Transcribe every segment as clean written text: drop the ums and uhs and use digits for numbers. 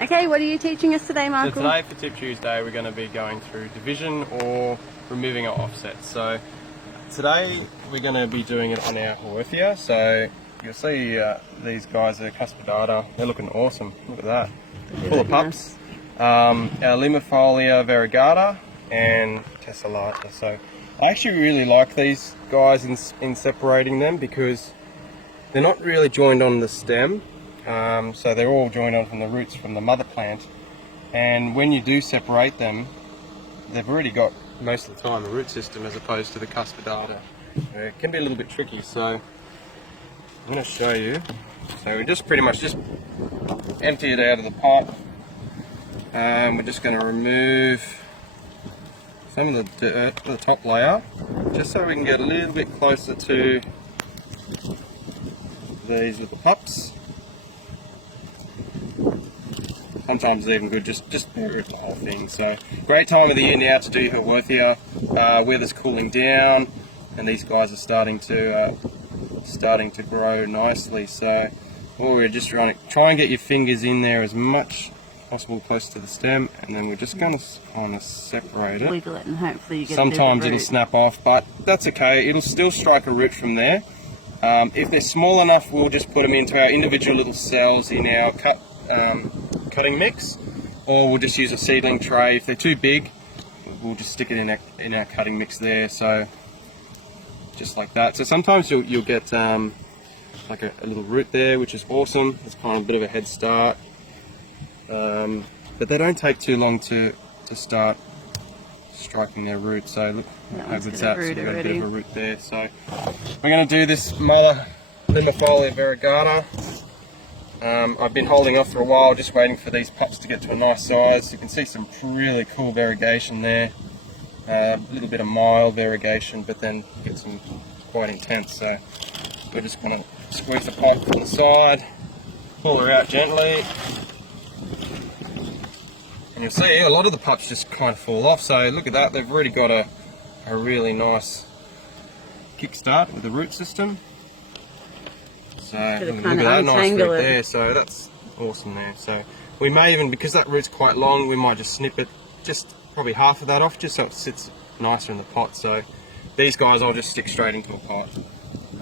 Okay, what are you teaching us today, Michael? So today for Tip Tuesday we're going to be going through division or removing our offsets. So today we're going to be doing it on our Haworthia. So you'll see these guys are cuspidata. They're looking awesome. Look at that. Full of pups. Our Haworthia variegata and tessellata. So I actually really like these guys in separating them because they're not really joined on the stem. So they're all joined on from the roots from the mother plant, and when you do separate them, they've already got most of the time a root system as opposed to the cuspidata. It can be a little bit tricky, so I'm going to show you. So we just pretty much just empty it out of the pot. We're just going to remove some of the dirt, the top layer, just so we can get a little bit closer to these little pups. Sometimes it's even good just bury the whole thing. So great time of the year now to do Haworthia. Weather's cooling down, and these guys are starting to grow nicely. So we're just trying to get your fingers in there as much as possible close to the stem, and then we're just going to kind of separate it. Wiggle it, and hopefully you get Sometimes it'll snap off, but that's okay. It'll still strike a root from there. If they're small enough, we'll just put them into our individual little cells in our cutting mix, or we'll just use a seedling tray. If they're too big, we'll just stick it in our cutting mix there. So just like that. So sometimes you'll get like a little root there, which is awesome. It's kind of a bit of a head start, but they don't take too long to start striking their root. So look how good's that. So we've got a bit of a root there. So we're going to do this mother Haworthia variegata. I've been holding off for a while, just waiting for these pups to get to a nice size. You can see some really cool variegation there. A little bit of mild variegation, but then get some quite intense. So we're just going to squeeze the pot from the side, pull her out gently, and you'll see a lot of the pups just kind of fall off. So look at that, they've already got a really nice kickstart with the root system. So look at that nice root there, so that's awesome there. So we may even, because that root's quite long, we might just snip it, just probably half of that off, just so it sits nicer in the pot. So these guys I'll just stick straight into a pot. Look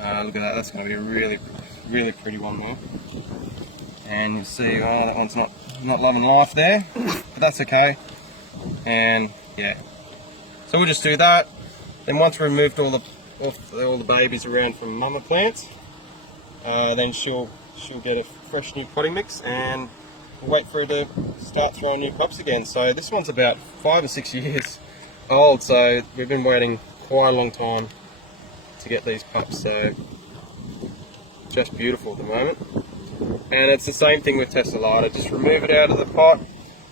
at that, that's going to be a really, really pretty one there. And you'll see, that one's not loving life there, but that's okay. And yeah, so we'll just do that. Then once we removed all the babies around from mama plants, then she'll get a fresh new potting mix, and we'll wait for her to start throwing new pups again. So this one's about 5 or 6 years old, so we've been waiting quite a long time to get these pups. So just beautiful at the moment. And it's the same thing with tessellata. Just remove it out of the pot,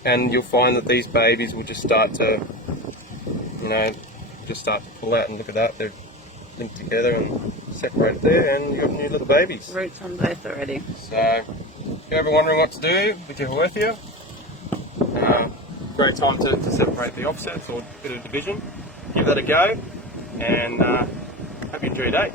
and you'll find that these babies will just start to, pull out. And look at that, they're linked together and separated there, and you have new little babies. Roots on both already. So if you're ever wondering what to do with your Haworthia, great time to separate the offsets or a bit of division. Give that a go, and hope you enjoy your day.